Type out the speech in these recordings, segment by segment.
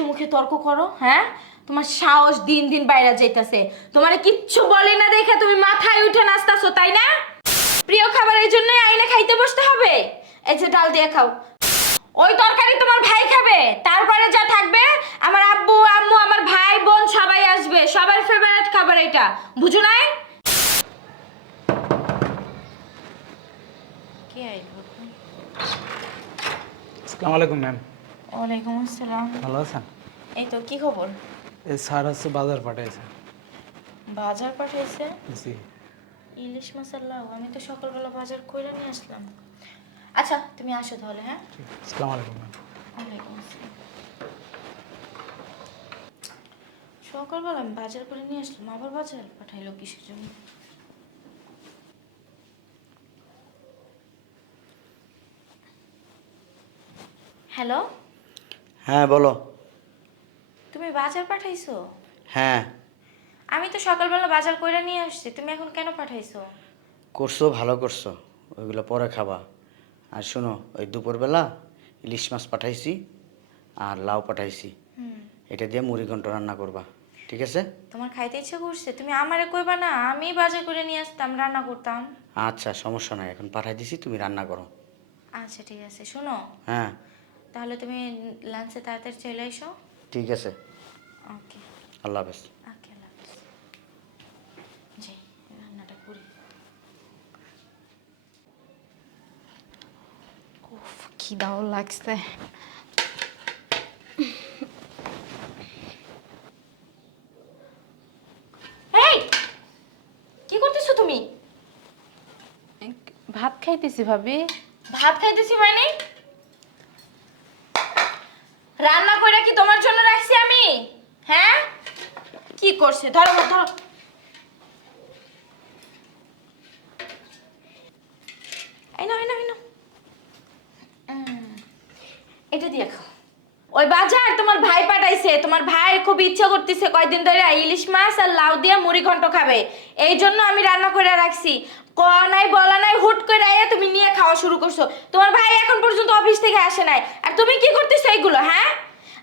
মুখে মুখে তর্ক করো হ্যাঁ? তোমার সাহস দিন দিন বাইরে যাইতাছে। তোমার কিচ্ছু বলে না দেখে তুমি মাথায় উঠে নাচতাছো তাই না? প্রিয় খাবার এই জন্য আইনে খাইতে বসতে হবে। এই যে ডাল দিয়ে খাও। ওই তরকারি তোমার ভাই খাবে। তারপরে যা থাকবে আমার আব্বু আম্মু আমার ভাই বোন সবাই আসবে। সবার ফেভারিট খাবার এটা। বুঝো নাই? কে আইলো? আসসালামু আলাইকুম ম্যাম ওয়ালাইকুম আসসালাম। ভালো আছেন? এই তো কি খবর? এই স্যার হচ্ছে বাজার পাঠিয়েছে। বাজার পাঠাইছে জি। ইলিশ মাসাল্লাহ আমি তো সকালবেলা বাজার কইরা নিয়ে আসলাম। আচ্ছা তুমি আসো তাহলে হ্যাঁ? আসসালামু আলাইকুম ওয়ালাইকুম আসসালাম। সকালবেলা আমি বাজার করে নিয়ে আসলাম আবার বাজার পাঠাইলো কিসের জন্য? হ্যালো? হ্যাঁ বলো। তুমি বাজার পাঠাইছো? হ্যাঁ। আমি তো সকালবেলা বাজার কইরা নিয়ে আসছি তুমি এখন কেন পাঠাইছো? করছ ভালো করছ ওইগুলো পরে খাবা। আর শোনো ওই দুপুরবেলা ইলিশ মাছ পাঠাইছি আর লাউ পাঠাইছি। এটা দিয়ে মুড়ি ঘন্ট রান্না করবা ঠিক আছে? তোমার খাইতে ইচ্ছে করছে? তুমি আমারে কইবা না আমি বাজার করে নিয়ে আসতাম রান্না করতাম। আচ্ছা সমস্যা নাই এখন পাঠাই দিছি তুমি রান্না করো। আচ্ছা ঠিক আছে শোনো। হ্যাঁ। তাহলে তুমি লাঞ্চে তাড়াতাড়ি চলে এসো। ঠিক আছে। ওকে আল্লাহ হাফেজ। ওকে আল্লাহ হাফেজ। জি রান্নাটা করি। উফ, খিদাও লাগছে। এই কি করতেছো তুমি? ভাত খাইতেছি ভাবি। ভাত খাইতেছি মানে? রান্না করে কি তোমার জন্য রাখছি আমি? হ্যাঁ? কি করছে? ধরো ধরো এটা দিয়ে খাও। ওই বাজার তোমার ভাই পাঠাইছে। তোমার ভাই খুব ইচ্ছা করতেছে কয়দিন ধরে ইলিশ মাছ আর লাউ দিয়ে মুড়ি ঘন্ট খাবে। এই জন্য আমি রান্না করে রাখছি। ক নাই বলা নাই হুট করে আইয়া তুমি নিয়ে খাওয়া শুরু করছ। তোমার ভাই এখন পর্যন্ত অফিস থেকে আসে নাই। আর তুমি কি করতেছো এইগুলো হ্যাঁ?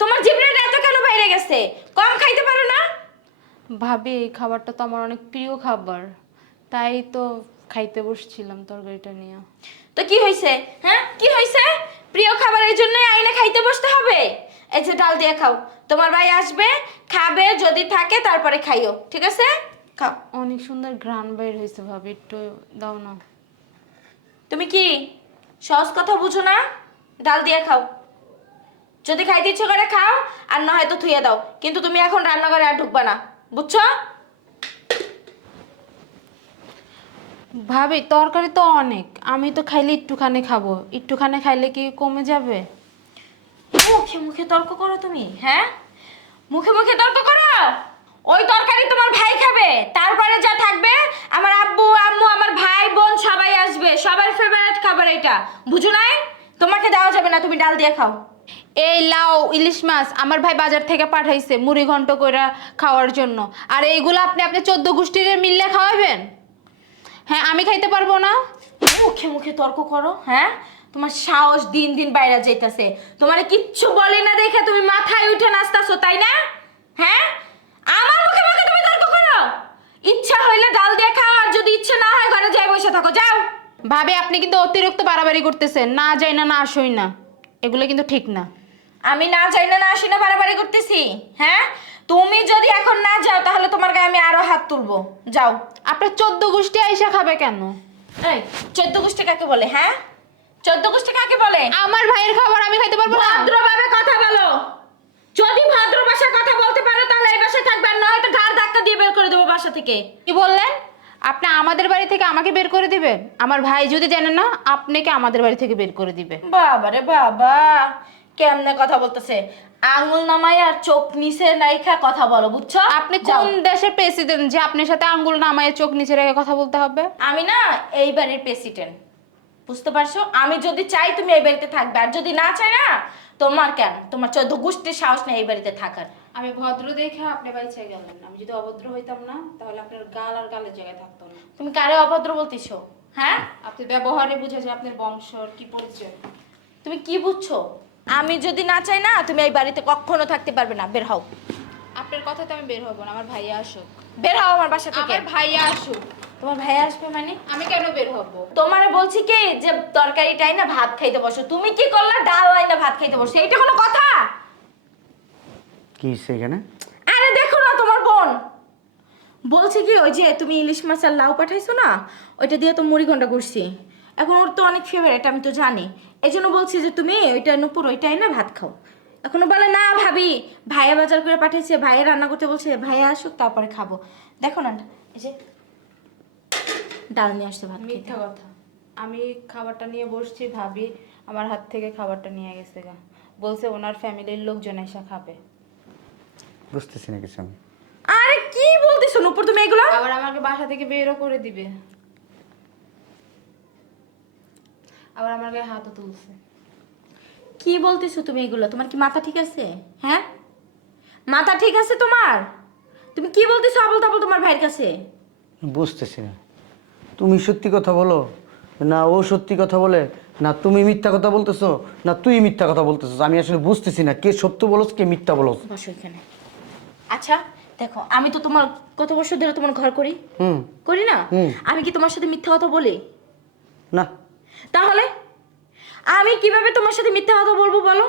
তোমার জীবনের এত কেন বাইরে গেছে? কম খাইতে পারো না? ভাবি এই খাবারটা তো আমার অনেক প্রিয় খাবার। তাই তো খাইতে বসছিলাম তরকারিটা নিয়ে। তো কি হয়েছে হ্যাঁ? কি হয়েছে প্রিয় খাবার এই জন্যই আইনে খাইতে বসতে হবে? এই যে ডাল দিয়ে খাও। তোমার ভাই আসবে খাবে যদি থাকে তারপরে খাইও ঠিক আছে? অনেক সুন্দর ঘ্রাণ বাইর হয়েছে ভাবি একটু দাও না। তুমি কি সহজ কথা বুঝো না? ডাল দিয়ে খাও। যদি খাইতে ইচ্ছে করে খাও আর না হয়তো থুয়ে দাও। কিন্তু তুমি এখন রান্নাঘরে আর ঢুকবা না। বুঝছ? ভাবি তরকারি তো অনেক। আমি তো খাইলে একটুখানি খাব। একটুখানি খাইলে কি কমে যাবে? মুখে মুখে তর্ক করো তুমি হ্যাঁ? মুখে মুখে তর্ক করো? ওই তরকারি তোমার ভাই খাবে তারপরে যা থাকবে আমার আব্বু আম্মু আমার ভাই বোন সবাই আসবে সবার ফেভারিট খাবার এটা। বুঝো নাই? তোমাকে দেওয়া যাবে না তুমি ডাল দিয়ে খাও। এই লাউ ইলিশ মাছ আমার ভাই বাজার থেকে পাঠাইছে মুড়ি ঘন্ট করে খাওয়ার জন্য। আর এইগুলো আপনি আপনি চোদ্দ গোষ্ঠীর মিললে খাওয়াবেন হ্যাঁ আমি খাইতে পারব না। মুখে মুখে তর্ক করো হ্যাঁ? তোমার সাহস দিন দিন বাইরে যাইতাছে। তোমার কিচ্ছু বলে না দেখে তুমি মাথায় উঠে নাচতাছো তাই না? হ্যাঁ? আমার মুখে মুখে তুমি তর্ক করো? ইচ্ছা হইলে ডাল দিয়ে খাও আর যদি ইচ্ছে না হয় ঘরে যাই বসে থাকো যাও। ভাবে আপনি কিন্তু অতিরিক্ত বাড়াবাড়ি করতেছেন না যাই না না আসই না। এগুলো কিন্তু ঠিক না। আমি না যাই না না আসি না বাড়াবাড়ি করতেছি হ্যাঁ? তুমি যদি এখন না যাও তাহলে তোমার গায়ে আমি আরও হাত তুলবো। যাও। আপনার চোদ্দ গোষ্ঠী আইসা খাবে কেন? এই চোদ্দ গোষ্ঠী কাকে বলে হ্যাঁ? চোদ্দ গোষ্ঠী কাকে বলে? আমার ভাইয়ের খাবার আমি খাইতে পারব না। ভদ্রভাবে কথা বলো। যদি ভদ্র ভাষায় কথা বলতে পারো তাহলে এই বাসায় থাকবে আর নয়তো ঘাড় ধাক্কা দিয়ে বের করে দেবো বাসা থেকে। কি বললেন? আপনি আমাদের বাড়ি থেকে আমাকে বের করে দিবেন? আমার ভাই যদি জানেন না আপনাকে আমাদের বাড়ি থেকে বের করে দিবে। বাবা রে বাবা কেমনে কথা বলতেছে? আঙুল নামাই আর চোখ নিচে নাইখা কথা বলো বুঝছ? আপনি কোন দেশের প্রেসিডেন্ট যে আপনার সাথে আঙ্গুল নামায় চোখ নিচে রেখে কথা বলতে হবে? আমি না এই বাড়ির প্রেসিডেন্ট বুঝতে পারছ? আমি যদি চাই তুমি এই বাড়িতে থাকবে আর যদি না চাই না তোমার কেন? তোমার চোদ্দ গোষ্ঠীর সাহস নেই এই বাড়িতে থাকার। আমি ভদ্র দেখে আপনি বাড়িতে গেলেন। আমি যদি অভদ্র হইতাম না তাহলে আপনার গাল আর গালের জায়গায় থাকতো না। তুমি কারে অভদ্র বলতেছো? হ্যাঁ? আপনি ব্যবহারে বুঝা যায় আপনার বংশ কি পরিচয়। তুমি কি বুঝছ? আমি যদি না চাই না তুমি এই বাড়িতে কখনো থাকতে পারবে না। বের হও। আপনার কথাতে আমি বের হব না আমার ভাইয়া আসুক। বের হও আমার বাসা থেকে। আমার ভাইয়া আসুক। তোমার ভাই আসবে মানে? আমি কেন বের হব? তোমারে বলছি কি যে তরকারিটাই না ভাত খাইতে বসো। তুমি কি করলা? ডাল আই না ভাত খাইতে বসো। এইটা কোনো কথা? কি এখানে? আরে দেখো না তোমার বোন। বলছি কি ওই যে তুমি ইলিশ মাছ আর লাউ পাঠাইছো না ওইটা দিয়ে তো মুড়ি ঘণ্টা করছি এখন ওর তো অনেক ফেভারিট আমি তো জানি। এই জন্য বলছি যে তুমি ওইটা নুপুর ওইটাই না ভাত খাও। এখনও বলে না ভাবি ভাইয়া বাজার করে পাঠিয়েছে ভাইয়া রান্না করতে বলছে ভাইয়া আসুক তারপরে খাব। দেখো না এই যে ডাল নিয়ে আসতে ভাত মিথ্যা কথা। আমি খাবারটা নিয়ে বসছি ভাবি আমার হাত থেকে খাবারটা নিয়ে গেছে গা। বলছে ওনার ফ্যামিলির লোকজন এসে খাবে। বুঝতেছি না কিছু। আমি আরে কি বলতেছো নুপুর তুমি এগুলো? আবার আমাকে বাসা থেকে বেরও করে দিবে। আবার আমার গায়ে হাতও তুলছে। কি বলতেছো তুমি এগুলো? তোমার কি মাথা ঠিক আছে? হ্যাঁ? মাথা ঠিক আছে তোমার? তুমি কি বলতেছো আবল তাবল তোমার ভাইয়ের কাছে? বুঝতেছি না। তুমি সত্যি কথা বলো? না ও সত্যি কথা বলে। না তুমি মিথ্যা কথা বলতেছো? না তুই মিথ্যা কথা বলতেছো? আমি আসলে বুঝতেছি না। কে সত্য বলছ কে মিথ্যা বসো এখানে। আচ্ছা দেখো আমি তো তোমার কত বছর ধরে তোমার ঘর করি। হুম। করি না? আমি কি তোমার সাথে মিথ্যা কথা বলি? না। তাহলে? আমি কীভাবে তোমার সাথে মিথ্যা কথা বলব বলো?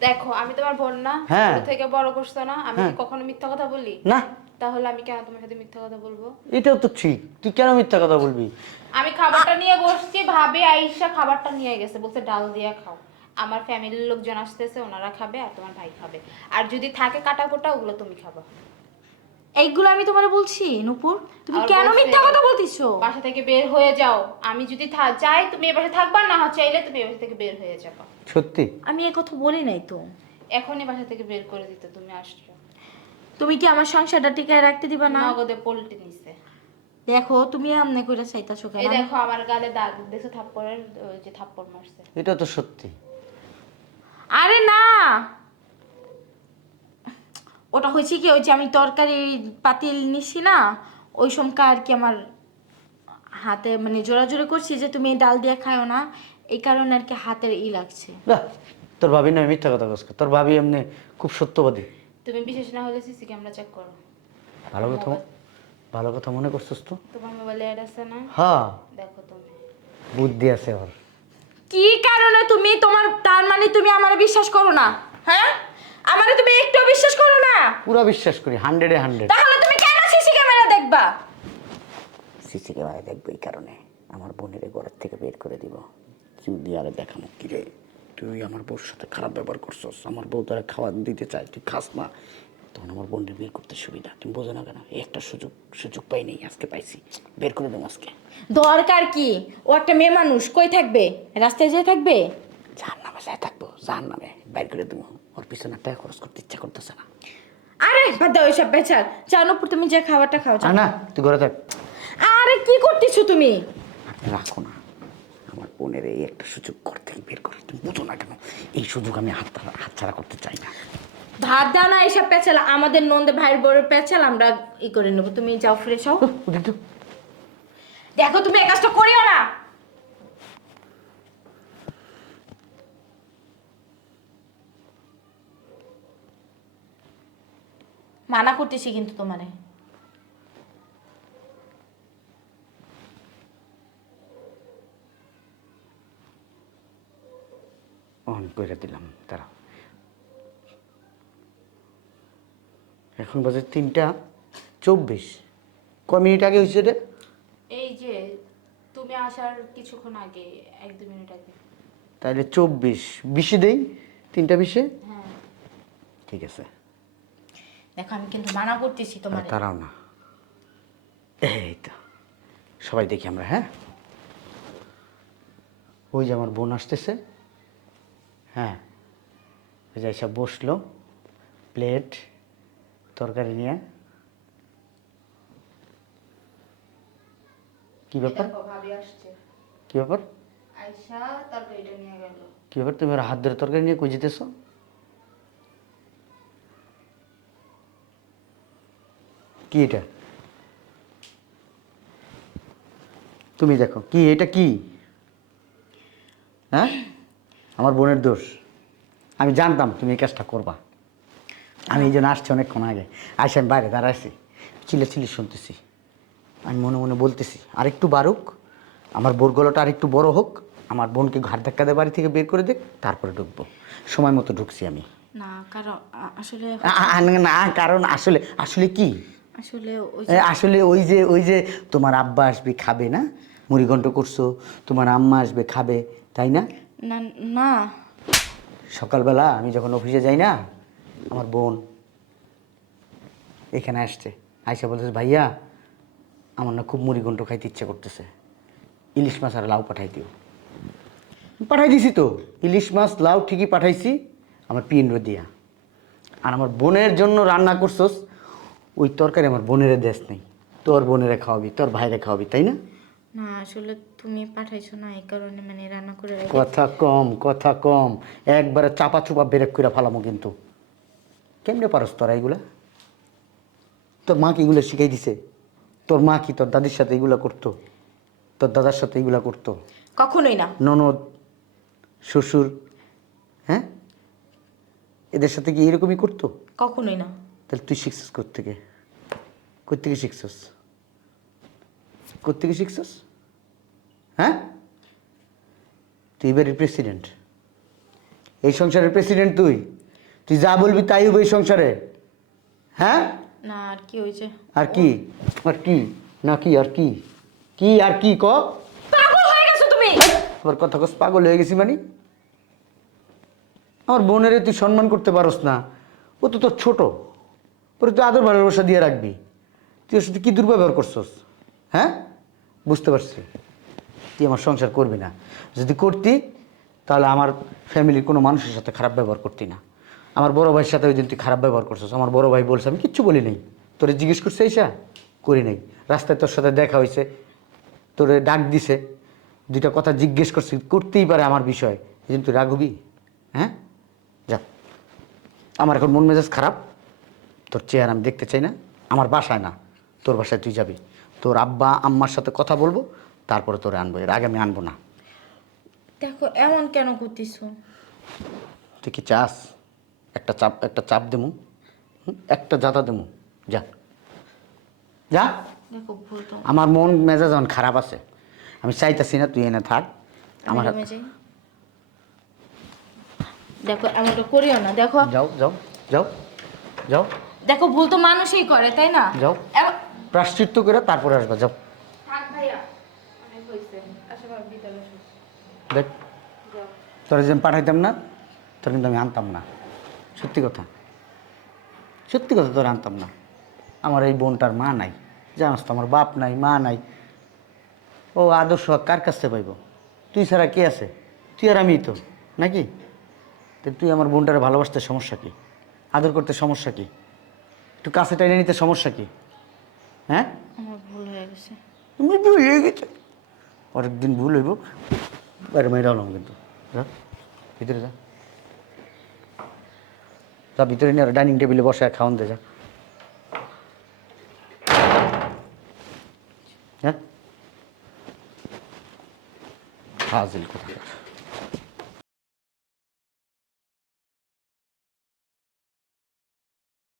দেখো আমি তোমার বোন না হ্যাঁ। থেকে বড় করছ না আমি কি হ্যাঁ। কখনো মিথ্যা কথা বলি? না। তাহলে আমি কেন তোমার সাথে মিথ্যা কথা বলব? এটাও তো ঠিক তুই কেন মিথ্যা কথা বলবি? আমি খাবারটা নিয়ে বসছি ভাবে আইসা খাবারটা নিয়ে গেছে বলছে ডাল দিয়ে খাও। আমার ফ্যামিলির লোকজন আসতেছে ওনারা খাবে আর তোমার ভাই খাবে। আর যদি থাকে কাটা কোটা ওগুলো তুমি খাবা। এইগুলো আমি তোমার বলছি নুপুর। তুমি আর কেন বলছে- মিথ্যা কথা বলতেছো? বাসা থেকে বের হয়ে যাও। আমি যদি থা- চাই তুমি এ বাসা থাকবা না হয় চাইলে তুমি এ বাসা থেকে বের হয়ে যাবা। সত্যি? আমি এ কথা বলি নাই তো। এখনই বাসা থেকে বের করে দিতে তুমি আসছো। তুমি কি আমার সংসারটা টিকায় রাখতে দিবা না? নগদে পল্টি নিছে। দেখো তুমি আমনে করে চাইতাছো এই কেন দেখো আমার গালে দাগ দেখছ থাপ্পড়ের ওই যে থাপ্পড় মারছে। এটা তো সত্যি। আরে না! ওটা হয়েছে কি ওই যে আমি তরকারি পাতিল নিছি না ওই সময় আর কি আমার হাতে মানে জোরাজোরি করছি যে তুমি ডাল দিয়ে খায়ও না এই কারণে আর কি হাতের ই লাগছে। তোর ভাবি না মিথ্যা কথা কস তোর ভাবি এমনি খুব সত্যবাদী। তুমি বিশেষ না হলে সিসি ক্যামেরা চেক করো। ভালো কথা ভালো কথা মনে করছিস তো। তোমার মোবাইলে অ্যাড আছে না? হ্যাঁ। দেখো তুমি। বুদ্ধি আছে ওর। কি কারণে তুমি তোমার তার মানে তুমি আমার বিশ্বাস করো না হ্যাঁ? আমারে তুমি একটু বিশ্বাস করো না পুরা বিশ্বাস করি হান্ড্রেডে হান্ড্রেড তাহলে তুমি কেন সিসি ক্যামেরা দেখবা? সিসি ক্যামেরায় দেখব এই কারণে। আমার বোনের ঘরের থেকে বের করে দিব। কিউ দিয়ে আরে দেখানো কি রে? তুই আমার বউর সাথে খারাপ ব্যবহার করছস। আমার বউ তোরা খাওয়া দিতে চায় তুই খাস না। তখন আমার বোনের বের করতে সুবিধা। তুমি বোঝো না কেন? এই একটা সুযোগ সুযোগ পাই নেই আজকে পাইছি। বের করে দেবো আজকে। দরকার কি? ও একটা মেয়ে মানুষ কই থাকবে? রাস্তায় যেয়ে থাকবে? যার নামে যাই থাকব যার নামে বের করে দেবো। ওর পিছনে টাকা খরচ করতে ইচ্ছা করতেছে না। আরে বাদ দাও এসব বেচার। তুমি যে খাবারটা খাও আর না তুই ঘরে থাক। আরে কি করতেছো তুমি? রাখো না। আমার বোনের এই একটা সুযোগ ঘর থেকে বের করে তুমি বুঝো না কেন? এই সুযোগ আমি হাত হাতছাড়া করতে চাই না। ভাত দাও না এসব পেঁচাল। আমাদের নন্দে ভাইয়ের বড় পেঁচাল আমরা ই করে নেব। তুমি যাও ফিরে তো দেখো তুমি এই কাজটা করিও না। মানা করতেছি কিন্তু তোমারে। অন করে দিলাম তারা এখন বাজে তিনটা চব্বিশ। ক মিনিট আগে হয়েছে রে এই যে তুমি আসার কিছুক্ষণ আগে এক দু মিনিট আগে। তাহলে চব্বিশ। বিশে দেই? তিনটা বিশে? হ্যাঁ। ঠিক আছে। দেখো আমি কিন্তু মানা করতেছি তোমার তারাও না। এই তো সবাই দেখি আমরা হ্যাঁ? ওই যে আমার বোন আসতেছে হ্যাঁ? ওই যে সব বসল প্লেট তরকারি নিয়ে। কি ব্যাপার? কি ব্যাপার? কি ব্যাপার? তুমি ওর হাত ধরে তরকারি নিয়ে কই যেতেছ? কি এটা? তুমি দেখো কি এটা কি? হ্যাঁ? আমার বোনের দোষ। আমি জানতাম তুমি এই কাজটা করবা। আমি এই জন্য আসছি অনেকক্ষণ আগে। আসে আমি বাইরে দাঁড়াইছি। চিলে চিলে শুনতেছি। আমি মনে মনে বলতেছি আরেকটু বাড়ুক। আমার বোর গলাটা আরেকটু বড় হোক। আমার বোনকে ঘাট ধাক্কা দিয়ে বাড়ি থেকে বের করে দেখ তারপরে ঢুকবো। সময় মতো ঢুকছি আমি। না কারণ আসলে না কারণ আসলে আসলে কি? আসলে ওই আসলে ওই যে ওই যে তোমার আব্বা আসবে খাবে না? মুড়িঘণ্ট করছ তোমার আম্মা আসবে খাবে তাই না? না না। সকালবেলা আমি যখন অফিসে যাই না আমার বোন এখানে আসছে। আইসা বলতেছে ভাইয়া আমার না খুব মুড়িঘণ্ট খাইতে ইচ্ছে করতেছে। ইলিশ মাছ আর লাউ পাঠাই দিও। পাঠাই দিছি তো। ইলিশ মাছ লাউ ঠিকই পাঠাইছি আমার পিন্ড দিয়া। আর আমার বোনের জন্য রান্না করছস ওই তরকারি আমার বোনেরে দেশ নেই। তোর বোনেরে খাওয়াবি তোর ভাইরে খাওয়াবি তাই না? না আসলে তুমি পাঠাইছো না এই কারণে মানে রান্না করে রেখে কথা কম কথা কম। একবারে চাপা চুপা বেরেক করে ফালামো কিন্তু। কেমনে পারস তোরা এগুলা? তোর মা কি এগুলো শিখাই দিছে? তোর মা কি তোর দাদির সাথে এগুলা করতো? তোর দাদার সাথে এগুলা করতো? কখনোই না। ননদ শ্বশুর হ্যাঁ? এদের সাথে কি এরকমই করতো? কখনোই না। তাহলে তুই শিখছিস কোথেকে কোথেকে শিখছস কোথেকে শিখছস হ্যাঁ তুই এবারের প্রেসিডেন্ট এই সংসারের প্রেসিডেন্ট তুই? তুই যা বলবি তাই হবে এই সংসারে। হ্যাঁ না আর কি হয়েছে আর কি? আর কি? না কি আর কি? কি আর কি ক? পাগল হয়ে গেছো তুমি! তোর কথা কস পাগল হয়ে গেছি মানে? আমার বোনেরে তুই সম্মান করতে পারস না। ও তো তোর ছোট। ওরে তুই আদর ভালোবাসা দিয়ে রাখবি। তুই ওর সাথে কী দুর্ব্যবহার করছস? হ্যাঁ? বুঝতে পারছি। তুই আমার সংসার করবি না। যদি করতি, তাহলে আমার ফ্যামিলির কোনো মানুষের সাথে খারাপ ব্যবহার করতি না। আমার বড় ভাইয়ের সাথে ওই দিন তুই খারাপ ব্যবহার করছস। আমার বড় ভাই বলছে, আমি কিচ্ছু বলি নাই। তোরে জিজ্ঞেস করছে, এইসা, করি নাই। রাস্তায় তোর সাথে দেখা হয়েছে। তোরে ডাক দিছে। দুইটা কথা জিজ্ঞেস করছি। করতেই পারে আমার বিষয়। এই জন্য তুই রাগবি হ্যাঁ? যা। আমার এখন মন মেজাজ খারাপ। তোর চেয়ার আমি দেখতে চাই না। আমার বাসায় না। তোর বাসায় তুই যাবি। তোর আব্বা আম্মার সাথে কথা বলব তারপরে তোরে আনব। এর আগে আমি আনব না। দেখো এমন কেন করতেছো তুই কি চাস? একটা চাপ একটা চাপ দেমু হুম? একটা জাতা দেমু যা। যা। দেখো ভুল তো। আমার মন মেজাজ এখন খারাপ আছে। আমি চাইতাছি না তুই এনে থাক। আমার আমার রুমে যাই। দেখো এমনটা করিও না। দেখো। যাও যাও যাও যাও। দেখো ভুল তো মানুষই করে তাই না? যাও। প্রাশ্চিত্য করে তারপরে আসবা যাও। দেখ। তোরা যেন পাঠাইতাম না তোর কিন্তু আমি আনতাম না। সত্যি কথা। সত্যি কথা তোর আনতাম না। আমার এই বোনটার মা নাই। জানাস তো আমার বাপ নাই মা নাই। ও আদর্শ কার কাছ থেকে পাইব? তুই ছাড়া কে আছে? তুই আর আমি তো নাকি? তো তুই আমার বোনটারে ভালোবাসতে সমস্যা কি? আদর করতে সমস্যা কি? একটু কাছে টাইনে নিতে সমস্যা কি? হ্যাঁ? আমার ভুল হয়ে গেছে। তুমি ভুল হয়ে গেছে। অনেকদিন ভুল হইব। বাইরে মেয়েরা হলাম কিন্তু যা ভিতরে যা। যা ভিতরে নিয়ে ডাইনিং টেবিলে বসে খাওয়ান দে যা। হ্যাঁ হাজিল কথা